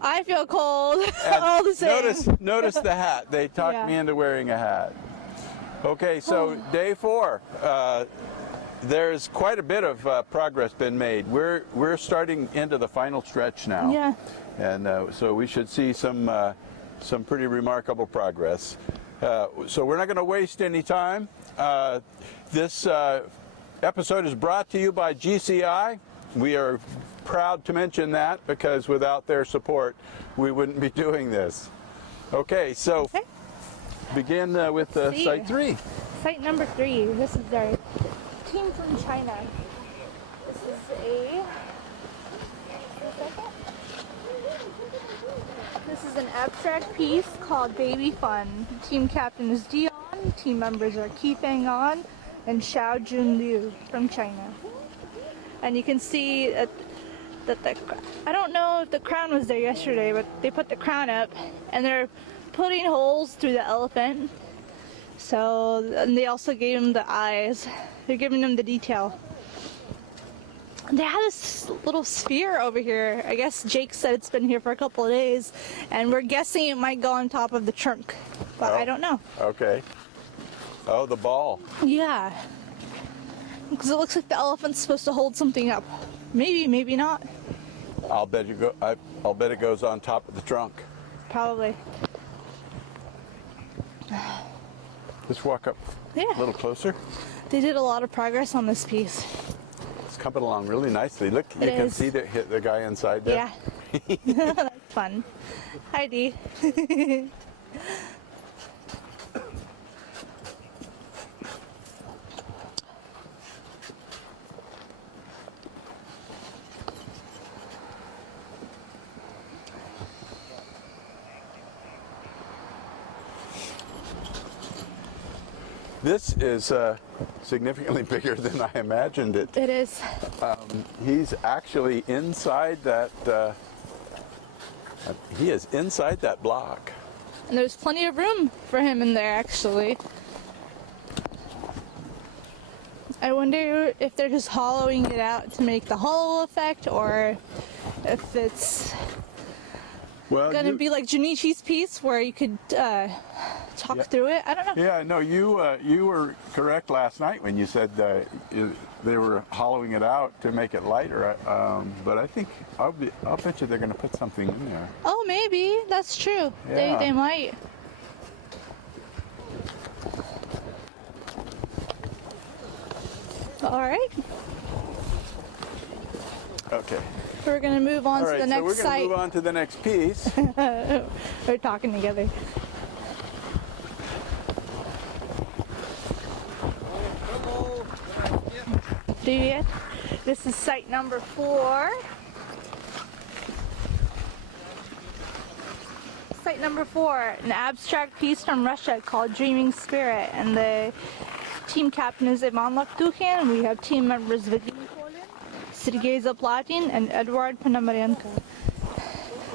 I feel cold. All the same. Notice the hat. They talked me into wearing a hat. Okay, so day 4. There's quite a bit of progress been made. We're starting into the final stretch now. Yeah. And so we should see some pretty remarkable progress. So we're not going to waste any time. This episode is brought to you by GCI. We are proud to mention that because without their support, we wouldn't be doing this. Okay, so begin with site 3. Site number 3. This is our team from China. This is an abstract piece called Baby Fun. Team captain is Dion. Team members are Qifeng An and Xiao Jun Liu from China. And you can see that I don't know if the crown was there yesterday, but they put the crown up and they're putting holes through the elephant. So, and they also gave him the eyes. They're giving him the detail. They have this little sphere over here. I guess Jake said it's been here for a couple of days, and we're guessing it might go on top of the trunk, but I don't know. Okay. Oh, the ball. Yeah. Because it looks like the elephant's supposed to hold something up. Maybe, maybe not. I'll bet it goes on top of the trunk. Probably. Let's walk up a little closer. They did a lot of progress on this piece. It's coming along really nicely. Look, you can see the guy inside there. Yeah. That's fun. Hi, Dee. This is significantly bigger than I imagined it. It is. He's actually inside that. He is inside that block. And there's plenty of room for him in there, actually. I wonder if they're just hollowing it out to make the hollow effect, or if it's going to be like Junichi's piece, where you could talk through it. I don't know. Yeah, no, you were correct last night when you said they were hollowing it out to make it lighter. But I think I'll bet you they're going to put something in there. Oh, maybe that's true. Yeah. They might. All right. Okay. We're going to move on to the next so we're going to move on to the next piece. We're talking together. Привет. This is site number 4. Site number 4, an abstract piece from Russia called Dreaming Spirit, and the team captain is Ivan Loktukin, and we have team members Vadim Kolin, Sergei Zaplatin, and Edward Ponomarenko.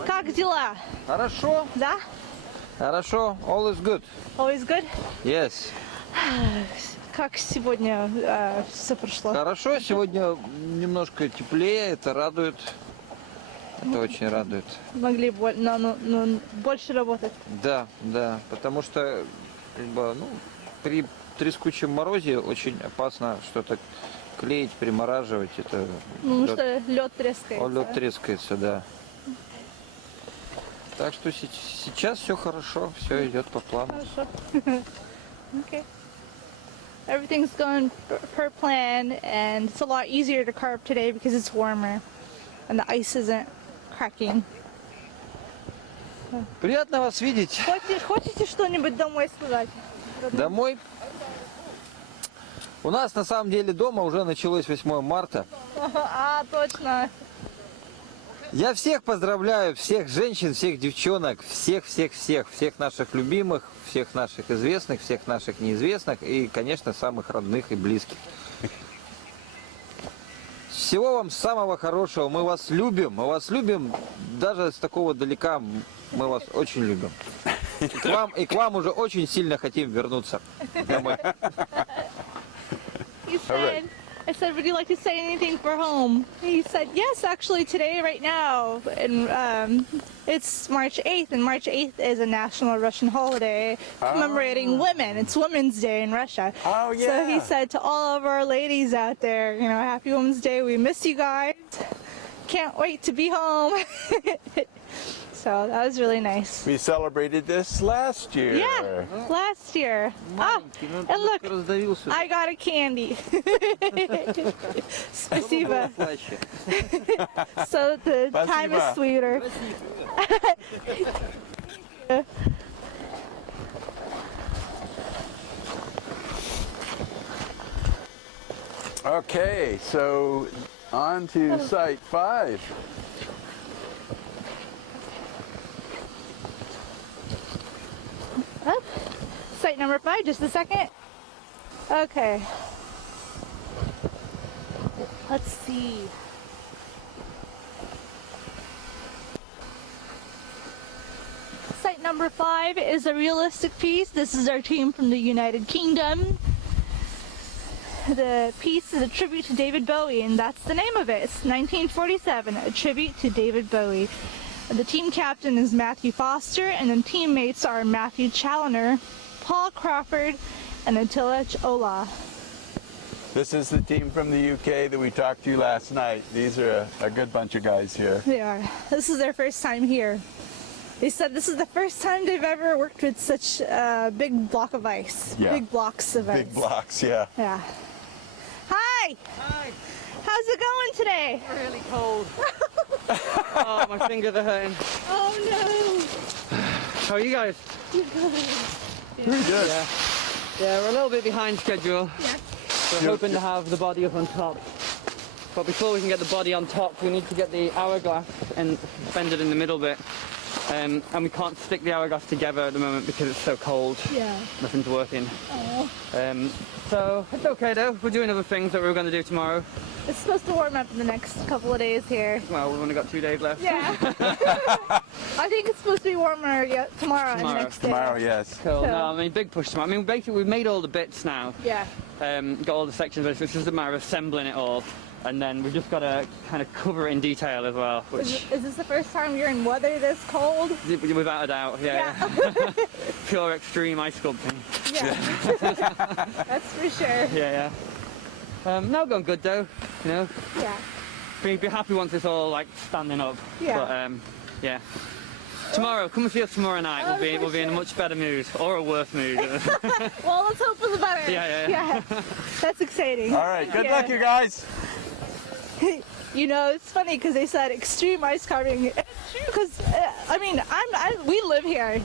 Как дела? Хорошо. Да? Хорошо. All is good. Always good? Yes. Как сегодня все прошло? Хорошо. Сегодня немножко теплее. Это радует. Это очень радует. Могли больше работать. Да, да. Потому что при трескучем морозе очень опасно что-то клеить, примораживать. Это что лед трескается. Лед трескается, да. Так что сейчас все хорошо, все идет по плану. Хорошо. Okay. Everything's going per plan, and it's a lot easier to carve today because it's warmer and the ice isn't cracking. Приятно вас видеть. Хотите что-нибудь домой сказать? Домой? У нас на самом деле дома уже началось 8 марта. Точно. Я всех поздравляю, всех женщин, всех девчонок, всех наших любимых, всех наших известных, всех наших неизвестных и, конечно, самых родных и близких. Всего вам самого хорошего, мы вас любим даже с такого далека, мы вас очень любим. И к вам уже очень сильно хотим вернуться домой. I said, would you like to say anything for home? He said, yes, actually today, right now. And it's March 8th, and March 8th is a national Russian holiday commemorating women. It's Women's Day in Russia. Oh, yeah. So he said to all of our ladies out there, you know, happy Women's Day. We miss you guys. Can't wait to be home. So that was really nice. We celebrated this last year. Yeah, last year. Oh, and look, I got a candy. Спасибо. So that the time is sweeter. Okay, so on to site 5. Oh, site number 5, just a second. Okay. Let's see. Site number 5 is a realistic piece. This is our team from the United Kingdom. The piece is a tribute to David Bowie, and that's the name of it. It's 1947, a tribute to David Bowie. The team captain is Matthew Foster, and the teammates are Matthew Challoner, Paul Crawford, and Attila Ola. This is the team from the UK that we talked to last night. These are a good bunch of guys here. They are. This is their first time here. They said this is the first time they've ever worked with such a big block of ice. Yeah. Big blocks of ice. Big blocks, yeah. Yeah. Hi! Hi. How's it going today? Really cold. Oh, my fingers are hurting. Oh How are you guys? no! Pretty good. Yeah, we're a little bit behind schedule. Yeah. We're hoping to have the body up on top. But before we can get the body on top, we need to get the hourglass and suspended in the middle bit. And we can't stick the hourglass together at the moment because it's so cold. Yeah. Nothing to work in. Oh. So it's okay though. We're doing other things that we were going to do tomorrow. It's supposed to warm up in the next couple of days here. Well, we've only got 2 days left. Yeah. I think it's supposed to be warmer tomorrow and Tomorrow. next day. Tomorrow, yes. Cool. So- No, I mean, big push tomorrow. I mean, basically, we've made all the bits now. Yeah. Got all the sections, but it's just a matter of assembling it all. And then we've just got to kind of cover it in detail as well, which, Is this the first time you're in weather this cold? without a doubt, yeah. Pure extreme ice sculpting. Yeah. That's for sure. Yeah. No, going good though, you know. Yeah. Be happy once it's all like standing up. Yeah. But yeah. Tomorrow, come and see us tomorrow night. Oh, We'll be in a much better mood, or a worse mood. Well, let's hope for the better. Yeah. That's exciting. All right, good Yeah. luck, you guys. You know, it's funny because they said extreme ice carving. It's true because I mean, we live here,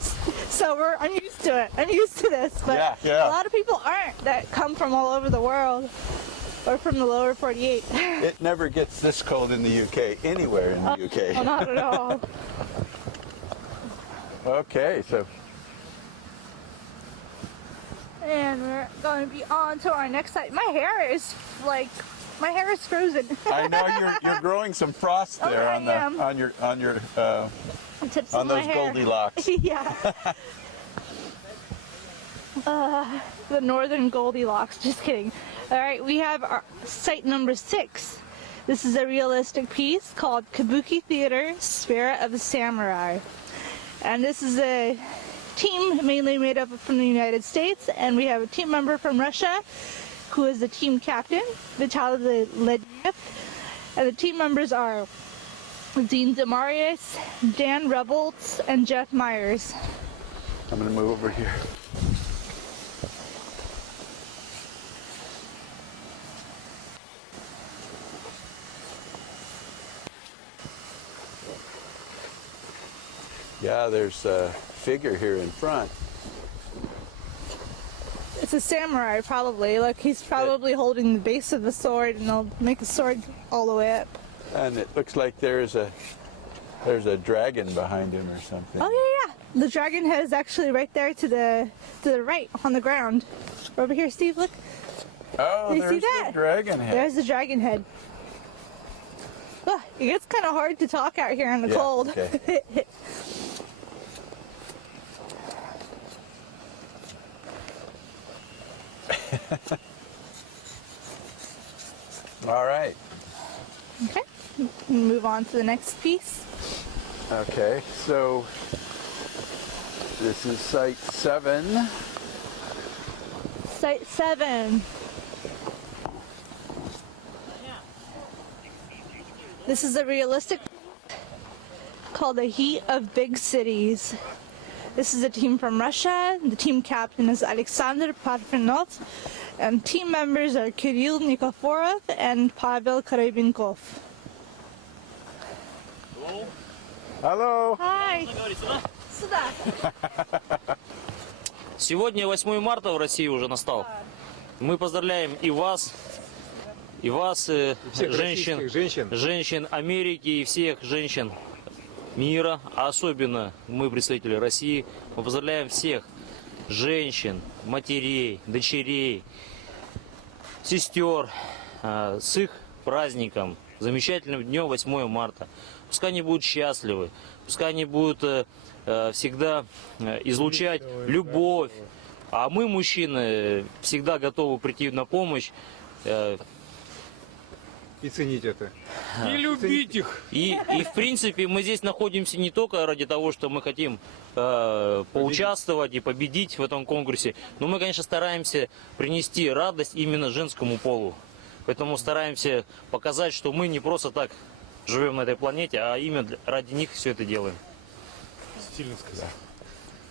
so I'm used to it. I'm used to this, but Yeah. a lot of people aren't that come from all over the world or from the lower 48. It never gets this cold in the UK, anywhere in the Well, UK. not at all. Okay, so And we're going to be on to our next site. My hair is frozen. I know you're growing some frost Oh, there I on am. your The tips on of my those hair. Goldilocks. Yeah. The northern Goldilocks. Just kidding. All right, we have our site number 6. This is a realistic piece called Kabuki Theater, Spirit of a Samurai. And this is a team mainly made up from the United States, and we have a team member from Russia who is the team captain, Vitaly Lednev. And the team members are Dean Demarius, Dan Rebholz, and Jeff Myers. I'm going to move over here. Yeah, there's a figure here in front. It's a samurai, probably. Look, he's probably holding the base of the sword, and they'll make the sword all the way up. And it looks like there's a dragon behind him or something. Oh yeah. The dragon head is actually right there to the right on the ground. Over here, Steve. Look. Oh, Do you see there's that? the dragon head. There's the dragon head. Ugh, it gets kind of hard to talk out here in the Yeah, cold. okay. All right. Okay, move on to the next piece. Okay, so this is site 7. Site 7. This is a realistic called The Heat of Big Cities. This is a team from Russia. The team captain is Alexander Parfenov, and team members are Kirill Nikiforov and Pavel Karabinkov. Hello. Hi. Сюда. Сегодня 8 марта в России уже настал. Мы поздравляем и вас, Всех женщин, женщин Америки и всех женщин мира, а особенно мы, представители России, мы поздравляем всех женщин, матерей, дочерей, сестер с их праздником, замечательным днем 8 марта. Пускай они будут счастливы, пускай они будут всегда излучать любовь, а мы, мужчины, всегда готовы прийти на помощь. И ценить это. И любить их. И в принципе мы здесь находимся не только ради того, что мы хотим поучаствовать и победить в этом конкурсе, но мы, конечно, стараемся принести радость именно женскому полу. Поэтому стараемся показать, что мы не просто так живем на этой планете, а именно ради них все это делаем. Стильно сказал.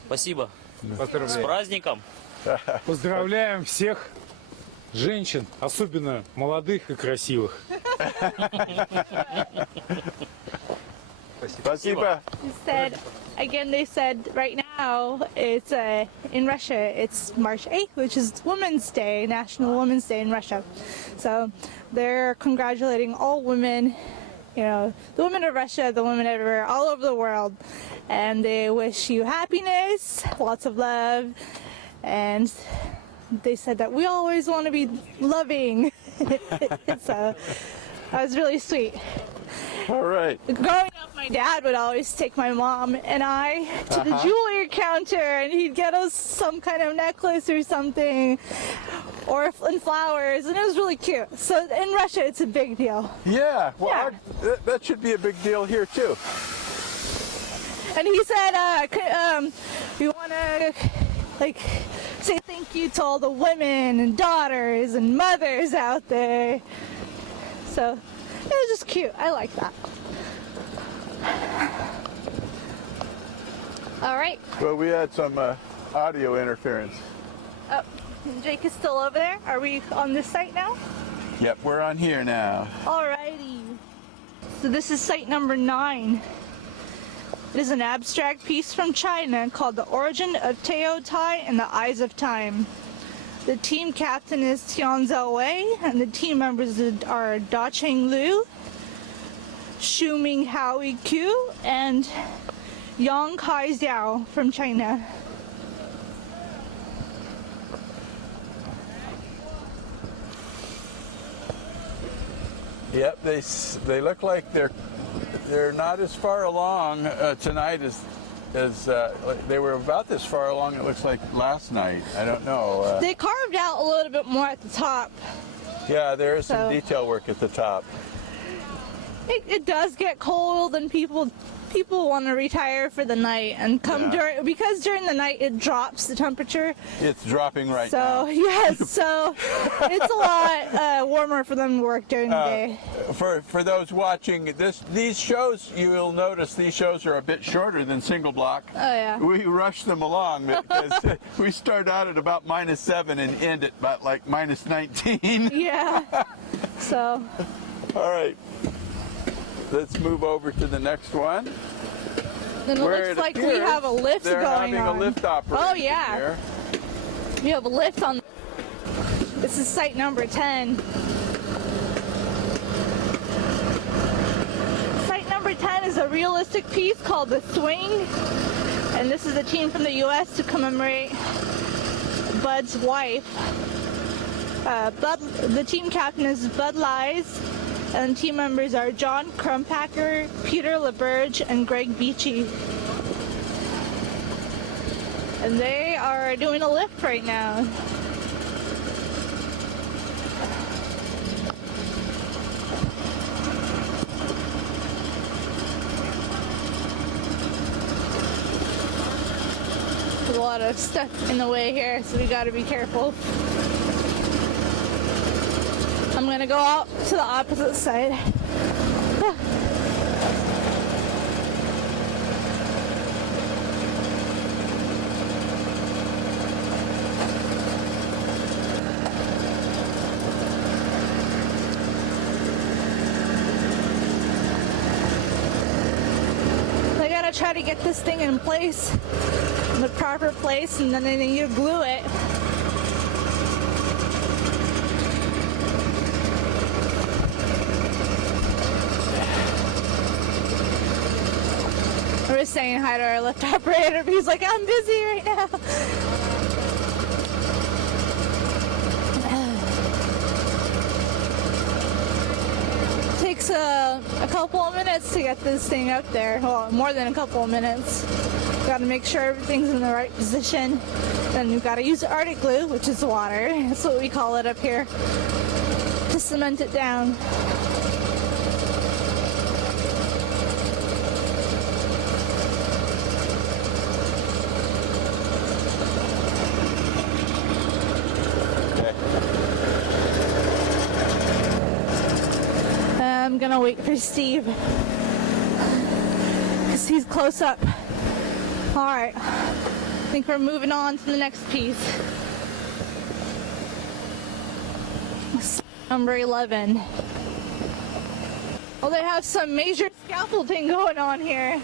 Спасибо. С Поздравляю. праздником. Поздравляем всех женщин, особенно молодых и красивых. Спасибо. They said right now it's in Russia it's March 8th, which is Women's Day, National Women's Day in Russia. So they're congratulating all women, you know, the women of Russia, the women everywhere, all over the world, and they wish you happiness, lots of love, and they said that we always want to be loving. So that was really sweet. All right. Growing up, my dad would always take my mom and I to the jewelry counter, and he'd get us some kind of necklace or something, and flowers, and it was really cute. So in Russia, it's a big deal. Yeah. Well, Yeah. that should be a big deal here too. And he said, we want to say thank you to all the women and daughters and mothers out there. So it was just cute. I like that. All right. Well, we had some audio interference. Oh, Jake is still over there. Are we on this site now? Yep, we're on here now. Alrighty. So this is site number 9. It is an abstract piece from China called The Origin of Teo Tai and the Eyes of Time. The team captain is Tianzhou Wei, and the team members are Da Cheng Lu, Xu Ming Howie Q, and Yang Kai Xiao from China. Yep, they look like they're not as far along tonight as they were about this far along. It looks like last night. I don't know. They carved out a little bit more at the top. Yeah, there is some So- detail work at the top. It does get cold, and people want to retire for the night and come Yeah. because during the night it drops the temperature. It's dropping right So now. yes, so it's a lot warmer for them to work during the day. For those watching these shows, you will notice these shows are a bit shorter than single block. Oh yeah. We rush them along because we start out at about -7 and end at about like -19. Yeah. So All right. Let's move over to the next one. then it Where looks like we appears have a lift they're going having on. a lift operation Oh yeah. here. We have a lift on. This is site number 10. Site number 10 is a realistic piece called The Swing, and this is a team from the U.S. to commemorate Bud's wife. The team captain is Bud Lies, and team members are John Crumpacker, Peter LeBurge, and Greg Beachy. And they are doing a lift right now. lot of stuff in the way here, so we gotta be careful. I'm gonna go out to the opposite side. I gotta try to get this thing in place, in the proper place, and then you glue it. We're saying hi to our lift operator, but he's like, I'm busy right now. Takes a couple of minutes to get this thing up there. Well, more than a couple of minutes. Got to make sure everything's in the right position. Then we've got to use Arctic glue, which is water. That's what we call it up here, to cement it down. I'm gonna wait for Steve because he's close up. All right, I think we're moving on to the next piece. Number 11. Well, they have some major scaffolding going on here.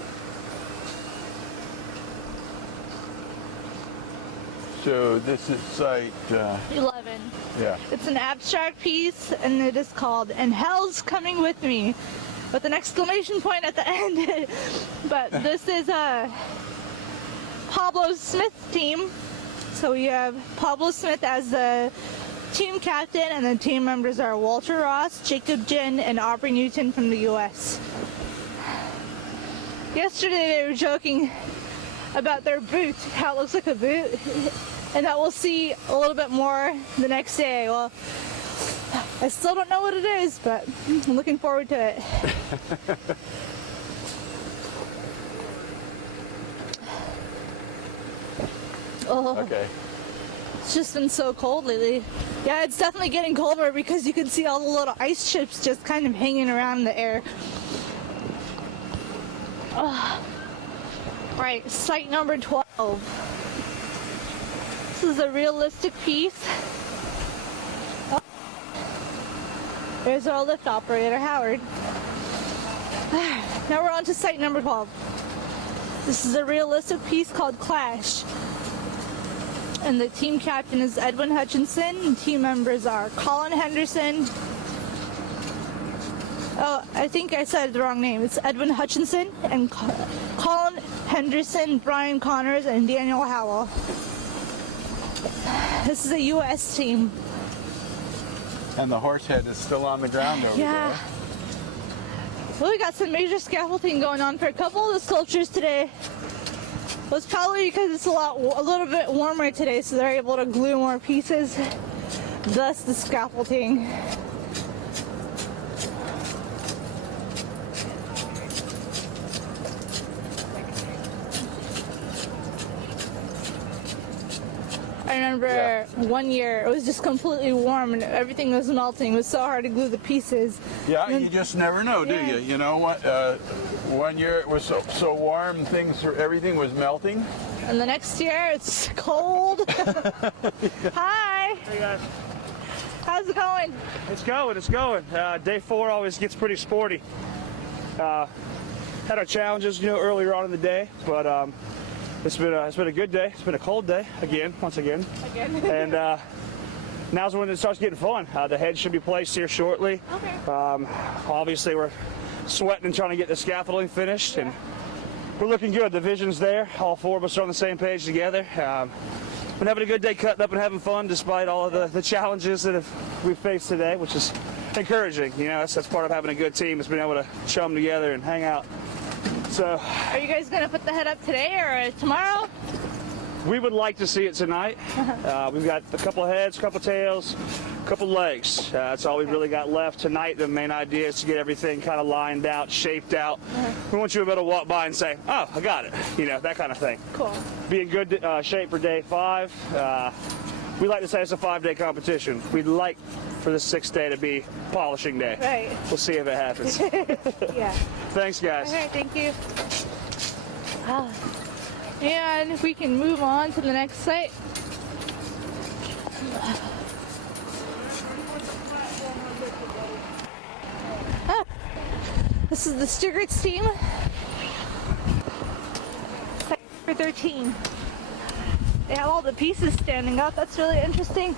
So this is site 11. yeah. It's an abstract piece, and it is called "And Hell's Coming With Me," with an exclamation point at the end. But this is Pablo Smith's team. So we have Pablo Smith as the team captain, and the team members are Walter Ross, Jacob Jin, and Aubrey Newton from the U.S. Yesterday they were joking about their boot, how it looks like a boot, and that we'll see a little bit more the next day. Well, I still don't know what it is, but I'm looking forward to it. Oh, Okay. it's just been so cold lately. Yeah, it's definitely getting colder because you can see all the little ice chips just kind of hanging around in the air. Right, site number 12. This is a realistic piece. Oh. There's our lift operator, Howard. Now we're on to site number 12. This is a realistic piece called Clash. And the team captain is Edwin Hutchinson, and team members are Colin Henderson. Oh, I think I said the wrong name. It's Edwin Hutchinson and Colin Henderson, Brian Connors, and Daniel Howell. This is a U.S. team. And the horse head is still on the ground over Yeah. there. Well, we got some major scaffolding going on for a couple of the sculptures today. Well, it's probably because it's a little bit warmer today, so they're able to glue more pieces, thus the scaffolding. I remember one year it was just completely warm and everything was melting. It was so hard to glue the pieces. Yeah, you just never know, do Yeah. you? You know what? One year it was so warm, everything was melting. And the next year it's cold. Hi. Hey guys, How's it going? it's going. Day 4 always gets pretty sporty. Had our challenges, earlier on in the day, but it's been a good day. It's been a cold day once again. And now's when it starts getting fun. The head should be placed here shortly. Okay. Obviously, we're sweating and trying to get the scaffolding finished, and we're looking good. The vision's there. All 4 of us are on the same page together. Been having a good day cutting up and having fun despite all of the challenges that we've faced today, which is encouraging. That's part of having a good team, is being able to chum together and hang out. So, Are you guys gonna put the head up today or tomorrow? we would like to see it tonight. We've got a couple of heads, a couple of tails, couple legs. That's all we've really got left tonight. The main idea is to get everything kind of lined out, shaped out. We want you to be able to walk by and say, oh, I got it. You know, that kind of thing. Cool. Be in good shape for day 5. We like to say it's a 5-day competition. We'd like for the 6th day to be polishing day. Right. We'll see if it happens. Yeah. Thanks, guys. Okay, thank you. And if we can move on to the next site. This is the Stugart's team. Site number 13. They have all the pieces standing up. That's really interesting.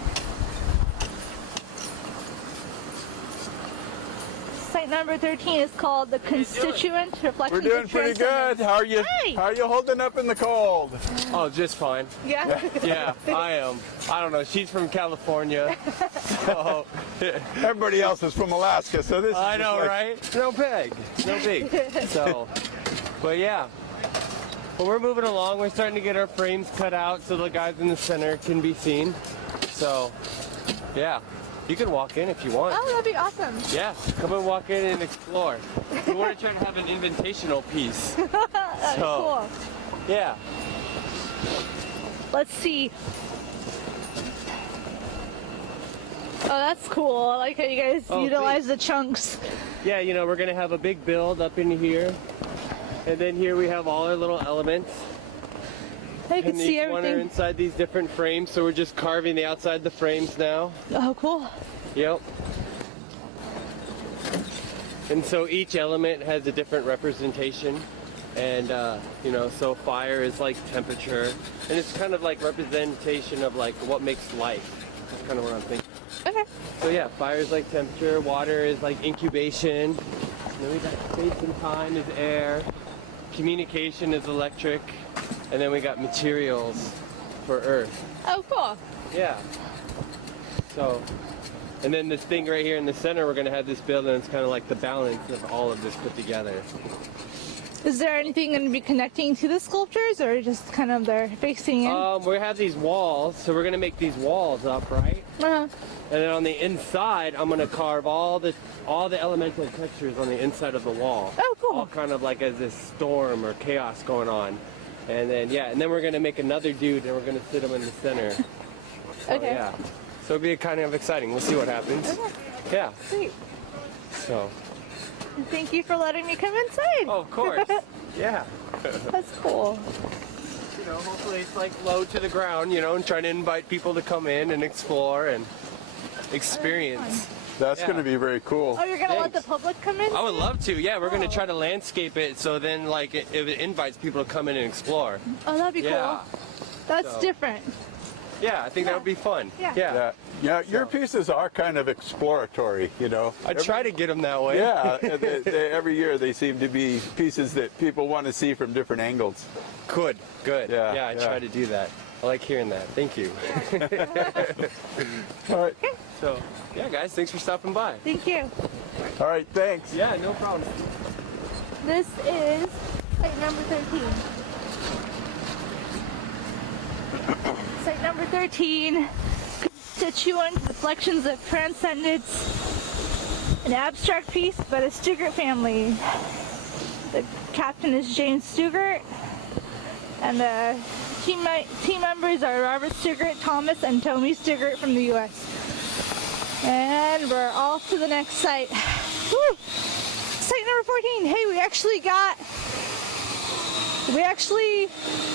Site number 13 is called the Constituent Reflections. We're doing of pretty Transcendence. good. How are you? Hi. How are you holding up in the cold? Oh, just fine. Yeah. Yeah, I am. I don't know. She's from California. So, Everybody else is from Alaska, so this. I is know, just like- right? No big. No big. So, but yeah. But we're moving along. We're starting to get our frames cut out so the guys in the center can be seen. So, yeah. You can walk in if you want. Oh, that'd be awesome. Yeah, come and walk in and explore. We want to try to have an invitational piece. That'd be cool. Yeah. Let's see. Oh, that's cool. I like how you guys Oh, utilize the chunks. Yeah, you know, we're going to have a big build up in here. And then here we have all our little elements. I can And see each one are everything. inside these different frames, so we're just carving the outside of the frames now. Oh, cool. Yep. And so each element has a different representation. And, you know, so fire is like temperature. And it's kind of like representation of like what makes life. That's kind of what I'm thinking. Okay. So yeah, fire is like temperature, water is like incubation. And then we got space and time is air. Communication is electric. And then we got materials for earth. Oh, cool. Yeah. So, and then this thing right here in the center, we're gonna have this building. It's kind of like the balance of all of this put together. Is there anything going to be connecting to the sculptures, or just kind of they're facing in? We have these walls, so we're gonna make these walls up, right? Uh-huh. And then on the inside, I'm gonna carve all the elemental textures on the inside of the wall. Oh, cool. All kind of like as this storm or chaos going on. And then yeah, and then we're gonna make another dude, and we're gonna sit him in the center. So, Okay. Yeah. So it'll be kind of exciting. We'll see what happens. Okay. Yeah. Sweet. So. Thank you for letting me come inside. Oh, of course. Yeah. That's cool. You know, hopefully it's like low to the ground, you know, and trying to invite people to come in and explore and experience. That's Yeah. going to be very cool. Oh, you're going to let the Thanks. public come in? I would love to. Yeah, we're going Oh. to try to landscape it so then like it invites people to come in and explore. Oh, that'd be Yeah. cool. That's So- different. Yeah, I think that would be fun. Yeah. Yeah, yeah. Your pieces are kind of exploratory, you know. I try to get them that way. Yeah, every year they seem to be pieces that people want to see from different angles. Good. Yeah, Yeah, I yeah. try to do that. I like hearing that. Thank you. All right, So, yeah, guys, thanks for stopping by. Thank you. all right, thanks. Yeah, no problem. This is site number 13. Site number 13, Constituent Reflections of Transcendence, an abstract piece by the Stugart family. The captain is James Stugart, and the team members are Robert Stugart, Thomas, and Tommy Stugart from the U.S. And we're off to the next site. Woo! Site number 14. Hey, we actually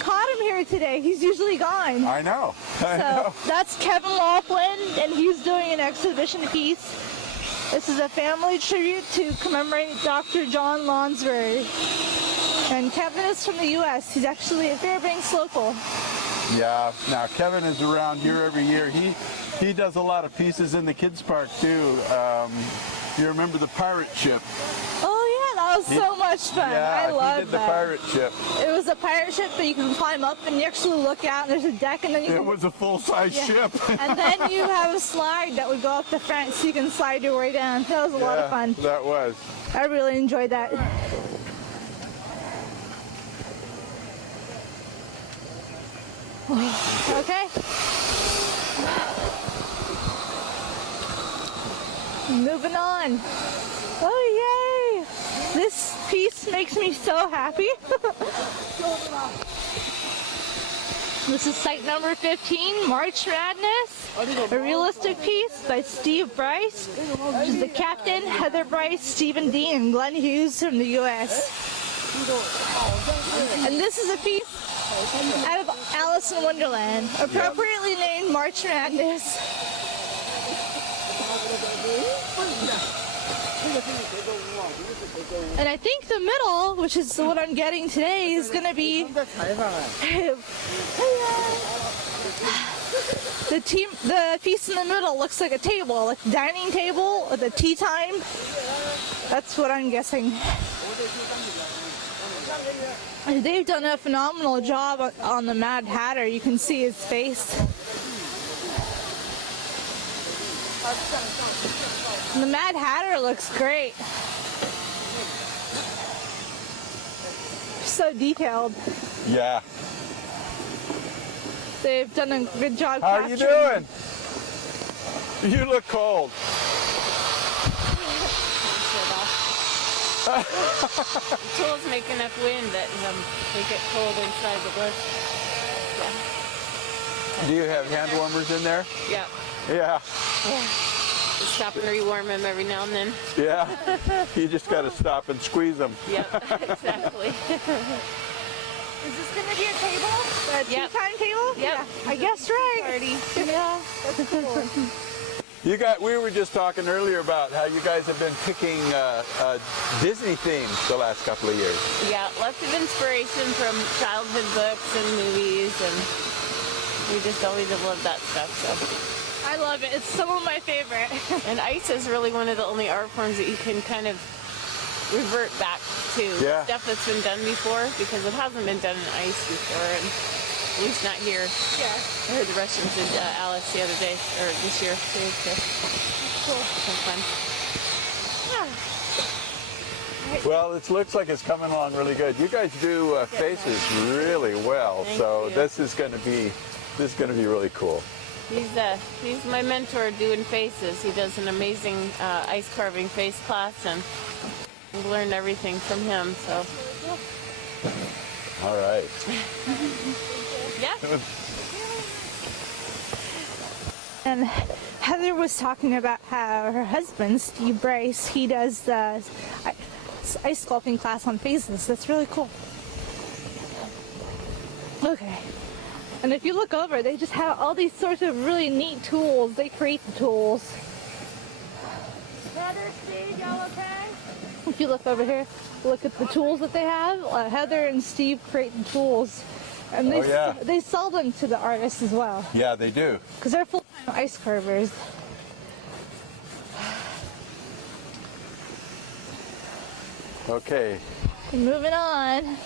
caught him here today. He's usually gone. I know. I So know. that's Kevin Laughlin, and he's doing an exhibition piece. This is a family tribute to commemorate Dr. John Lonsbury. And Kevin is from the U.S. He's actually a Fairbanks local. Yeah. Now Kevin is around here every year. He does a lot of pieces in the kids' park too. You remember the pirate ship? Oh yeah, that was so much fun. Yeah, I love he did the that. pirate ship. It was a pirate ship that you can climb up and you actually look out and there's a deck and then you It can, was a full-size Yeah. ship. and then you have a slide that would go up the front so you can slide your way down. That was a lot of Yeah, fun. That was. I really enjoyed that. Okay. Moving on. Oh, yay! This piece makes me so happy. This is site number 15, March Madness, a realistic piece by Steve Bryce, which is the captain, Heather Bryce, Stephen Dean, and Glenn Hughes from the U.S. And this is a piece out of Alice in Wonderland, appropriately named March Madness. And I think the middle, which is what I'm getting today, is going to be the piece in the middle looks like a table, like a dining table with a tea time. That's what I'm guessing. They've done a phenomenal job on the Mad Hatter. You can see his face. And the Mad Hatter looks great. So detailed. Yeah. They've done a good job. How are you doing? You look cold. The tools make enough wind that they get cold inside the bush. Yeah. Do you have hand warmers in there? Yeah. Yeah. Just stop and rewarm them every now and then. Yeah. You just got to stop and squeeze them. Yep, exactly. Is this going to be a table? A tea time table? Yep. Yeah, I guess right. Party. Yeah, that's cool. We were just talking earlier about how you guys have been picking Disney themes the last couple of years. Yeah, lots of inspiration from childhood books and movies, and we just always have loved that stuff. So I love it. It's some of my favorite. And ice is really one of the only art forms that you can kind of revert back to stuff that's been done before, because it hasn't been done in ice before, and at least not here. Yeah. I heard the Russians did Alice the other day, or this year too. So cool. Some fun. Well, it looks like it's coming along really good. You guys do faces really well, so this is going to be really cool. He's my mentor doing faces. He does an amazing ice carving face class, and I've learned everything from him. So. All right. Yeah. And Heather was talking about how her husband, Steve Bryce, he does the ice sculpting class on faces. That's really cool. Okay. And if you look over, they just have all these sorts of really neat tools. They create the tools. Heather, Steve, y'all okay? If you look over here, look at the tools that they have. Heather and Steve create the tools. And they sell them to the artists as well. Yeah, they do. Because they're full-time ice carvers. Okay. Moving on.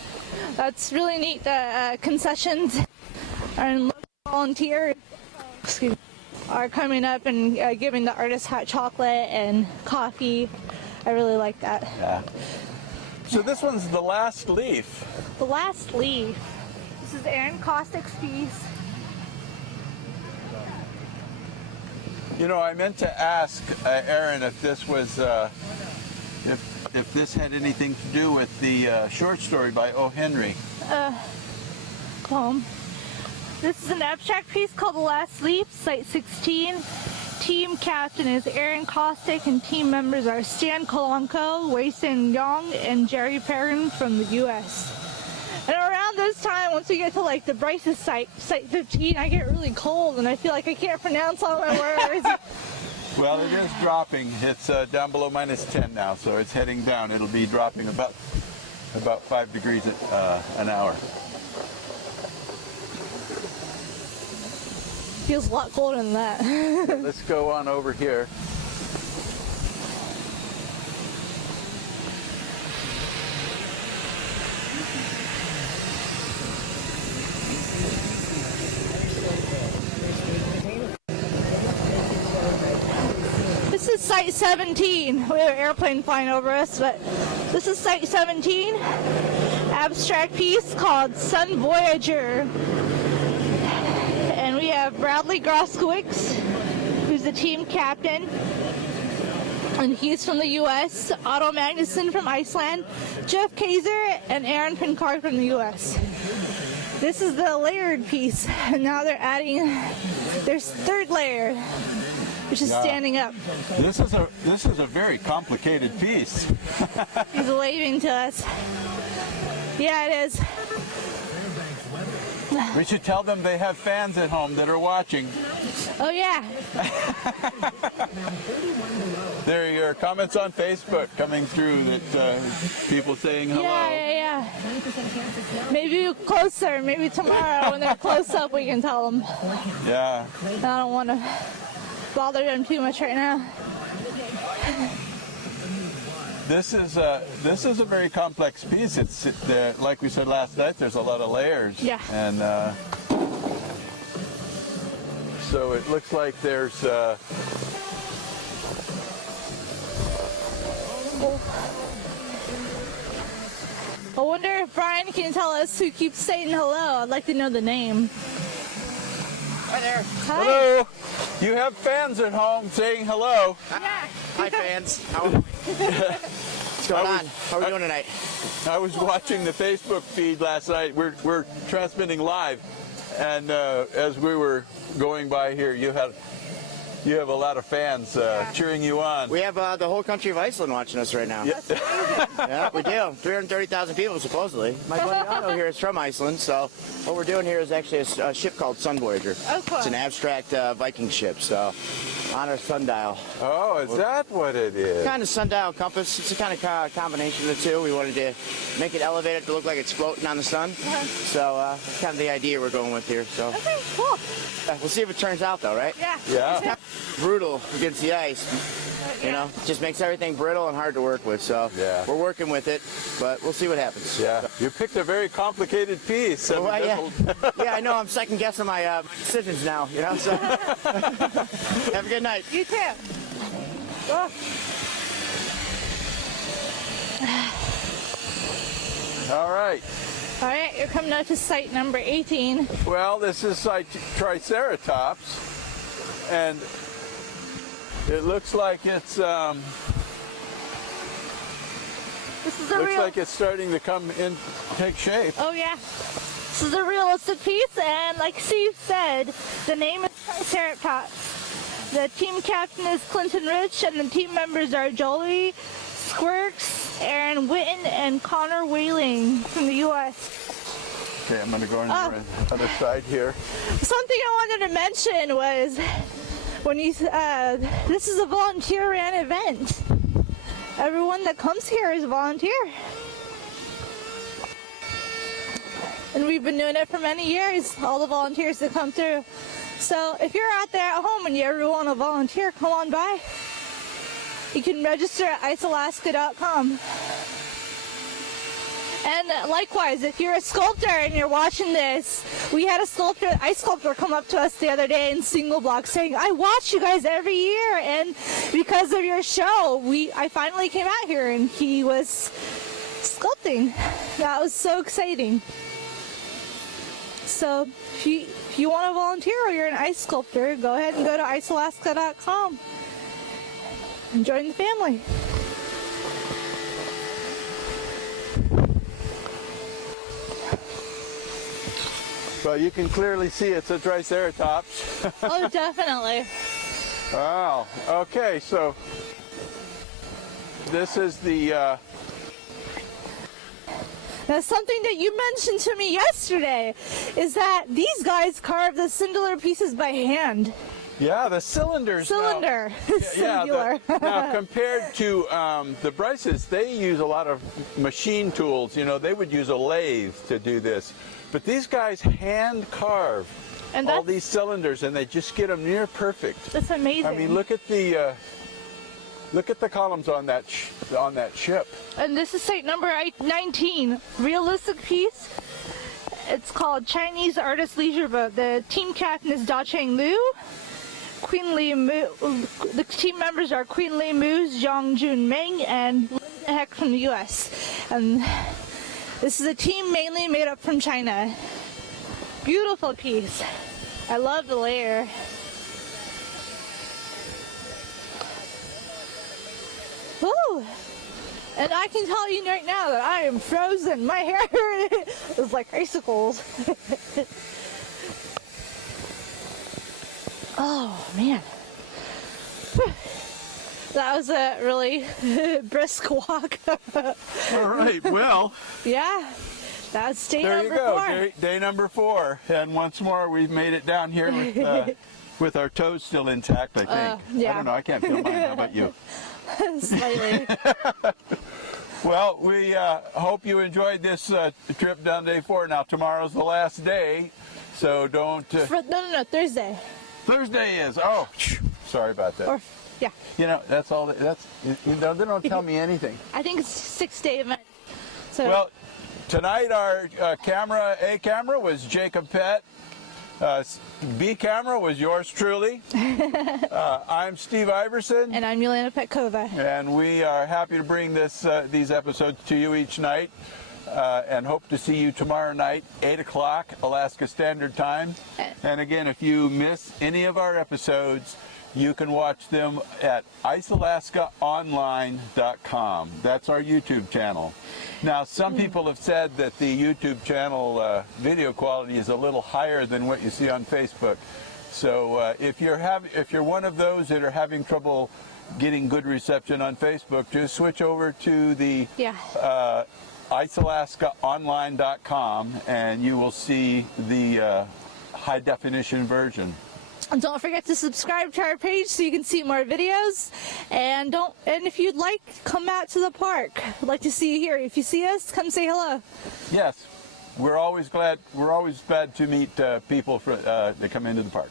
That's really neat. The concessions and volunteers are coming up and giving the artists hot chocolate and coffee. I really like that. Yeah. So this one's the last leaf. The last leaf. This is Aaron Kostick's piece. You know, I meant to ask Aaron if this was if this had anything to do with the short story by O. Henry. Poem. This is an abstract piece called The Last Leaf, Site 16. Team captain is Aaron Kostick, and team members are Stan Kolonko, Wei-Sin Yong, and Jerry Perrin from the U.S. And around this time, once we get to like the Bryce's site 15, I get really cold and I feel like I can't pronounce all my words. Well, it is dropping. It's down below -10 now, so it's heading down. It'll be dropping about 5 degrees an hour. Feels a lot colder than that. Let's go on over here. This is Site 17. We have an airplane flying over us, but this is Site 17. Abstract piece called Sun Voyager. And we have Bradley Groskowicz, who's the team captain. And he's from the U.S., Otto Magnuson from Iceland, Jeff Kaiser, and Aaron Pincard from the U.S. This is the layered piece, and now they're adding their third layer, which is standing up. This is a very complicated piece. He's waving to us. Yeah, it is. We should tell them they have fans at home that are watching. Oh yeah. There are your comments on Facebook coming through that people saying hello. Yeah. Maybe closer, maybe tomorrow when they're close up we can tell them. Yeah. I don't want to bother them too much right now. This is a very complex piece. It's like we said last night. There's a lot of layers. Yeah. And so it looks like there's. I wonder if Brian can tell us who keeps saying hello. I'd like to know the name. Hi there. Hi. Hello. You have fans at home saying hello. Hi, fans. What's going on? How are we doing tonight? I was watching the Facebook feed last night. We're transmitting live, and as we were going by here, you have a lot of fans cheering you on. We have the whole country of Iceland watching us right now. Yeah, we do. 330,000 people, supposedly. My buddy Otto here is from Iceland, so what we're doing here is actually a ship called Sun Voyager. Oh, cool. It's an abstract Viking ship, so on our sundial. Oh, is that what it is? Kind of sundial compass. It's a kind of combination of the two. We wanted to make it elevated to look like it's floating on the sun. So that's kind of the idea we're going with here. So Okay, cool. we'll see if it turns out, though, right? Yeah. Yeah. It's kind of brutal against the ice. You know, it just makes everything brittle and hard to work with. So Yeah. we're working with it, but we'll see what happens. Yeah. You picked a very complicated piece. Well, yeah, I know. I'm second guessing my decisions now. You know, so have a good night. You too. Oh. All right. All right, you're coming out to site number 18. Well, this is like Triceratops, and it looks like it's This is a looks real. like it's starting to take shape. Oh yeah. This is a realistic piece, and like Steve said, the name is Triceratops. The team captain is Clinton Rich, and the team members are Jolie Squirks, Aaron Witten, and Connor Whaling from the U.S. Okay, I'm going to go on the other side here. Something I wanted to mention was when you this is a volunteer-ran event. Everyone that comes here is a volunteer. And we've been doing it for many years, all the volunteers that come through. So if you're out there at home and you ever want to volunteer, come on by. You can register at icealaska.com. And likewise, if you're a sculptor and you're watching this, we had a ice sculptor come up to us the other day in Single Block saying, I watch you guys every year, and because of your show, I finally came out here, and he was sculpting. That was so exciting. So if you want to volunteer or you're an ice sculptor, go ahead and go to icealaska.com and join the family. Well, you can clearly see it's a Triceratops. Oh, definitely. Wow. Okay, so this is the... Now, something that you mentioned to me yesterday is that these guys carve the singular pieces by hand. Yeah, the cylinders. Cylinder. Singular. Now, compared to the Bryces, they use a lot of machine tools. You know, they would use a lathe to do this. But these guys hand carve all these cylinders, and they just get them near perfect. That's amazing. I mean, look at the columns on that ship. And this is site number 19. Realistic piece. It's called Chinese Artist Leisure Boat. The team captain is Da Cheng Liu. Queen Li Mu. The team members are Queen Li Mu, Zhang Jun Meng, and Linda Heck from the U.S. And this is a team mainly made up from China. Beautiful piece. I love the layer. Woo! And I can tell you right now that I am frozen. My hair is like icicles. Oh, man. That was a really brisk walk. All right, well. Yeah, that's day There number you go, 4. day number 4. And once more, we've made it down here with our toes still intact, I think. Yeah. I don't know, I can't feel mine. How about you? Slightly. Well, we hope you enjoyed this trip down day 4. Now, tomorrow's the last day, so don't... No, Thursday. Thursday is, oh, sorry about that. Or, yeah. You know, that's all, they don't tell me anything. I think it's a 6-day event. So. Well, tonight our A camera was Jacob Pett. B camera was yours truly. I'm Steve Iverson. And I'm Yelena Petkova. And we are happy to bring these episodes to you each night. And hope to see you tomorrow night, 8 o'clock, Alaska Standard Time. And again, if you miss any of our episodes, you can watch them at icealaskaonline.com. That's our YouTube channel. Now, some people have said that the YouTube channel video quality is a little higher than what you see on Facebook. So if you're one of those that are having trouble getting good reception on Facebook, just switch over to the icealaskaonline.com and you will see the high definition version. And don't forget to subscribe to our page so you can see more videos. And if you'd like, come out to the park. I'd like to see you here. If you see us, come say hello. Yes, we're always glad to meet people that come into the park.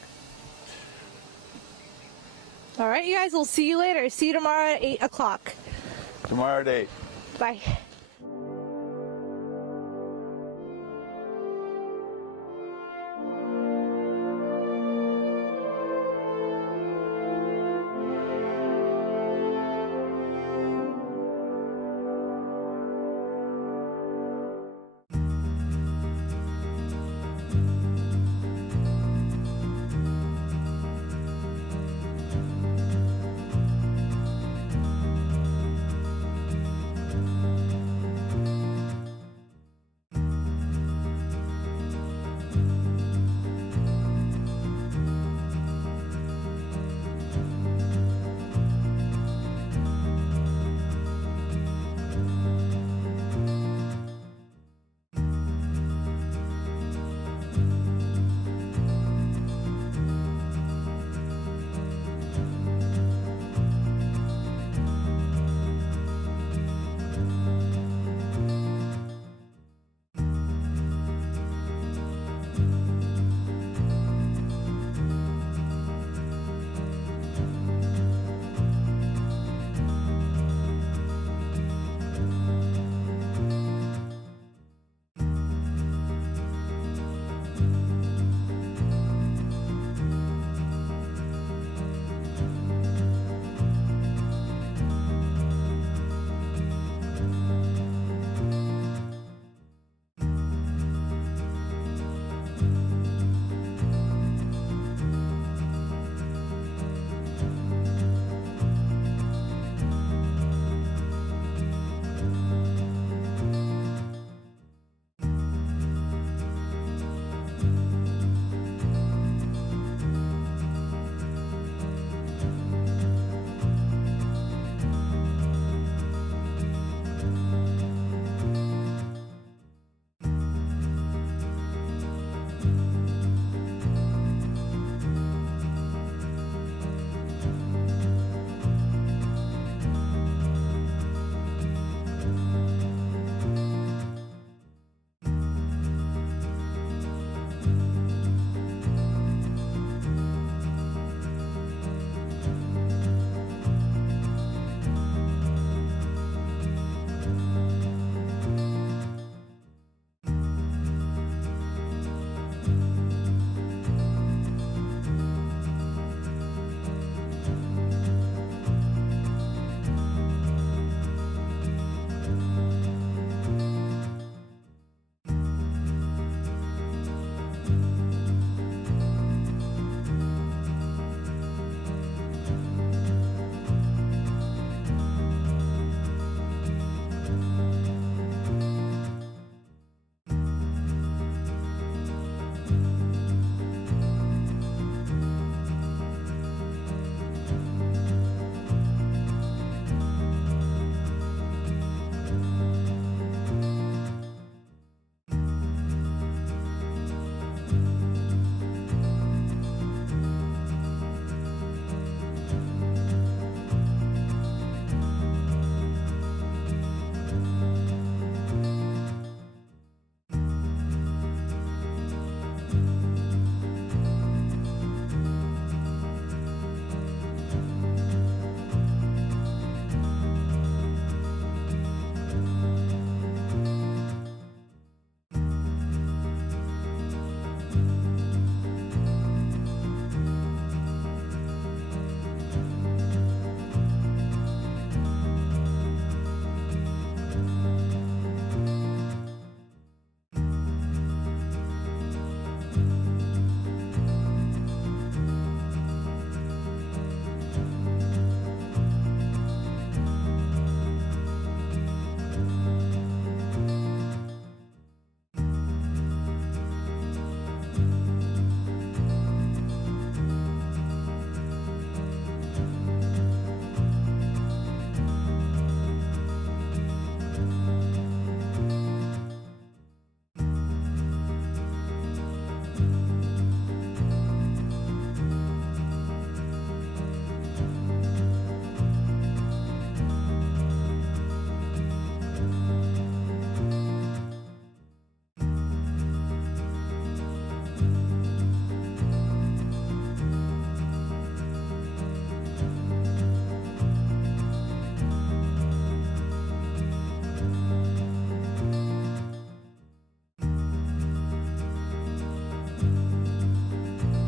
All right, you guys, we'll see you later. See you tomorrow at 8 o'clock. Tomorrow at 8. Bye.